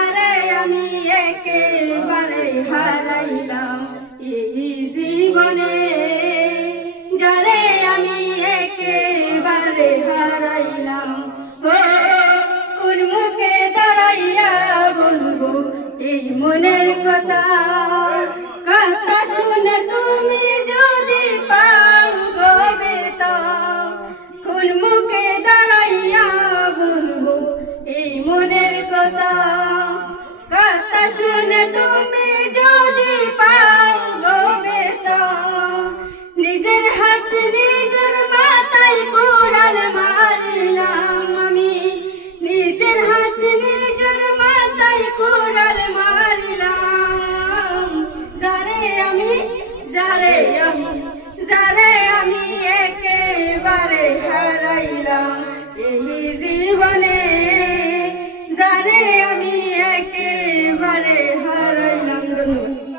যারে আমি একেবারে হারাইলাম এই জীবনে, যারে আমি একেবারে হারাইলাম, ও কোন মুখে দাঁড়াইয়া বলবো এই মনের কথা। কথা শুনে তুমি যদি পাও গো বেতন, কোন মুখে দাঁড়াইয়া বলবো এই মনের কথা। কথা শুনে তুমি যদি পাও গো বেতন, নিজের হাত নিজের মাথায় কুড়াল মারিলাম আমি, নিজের হাত নিজের মাথায় কুড়াল মারিলাম। যারে আমি যারে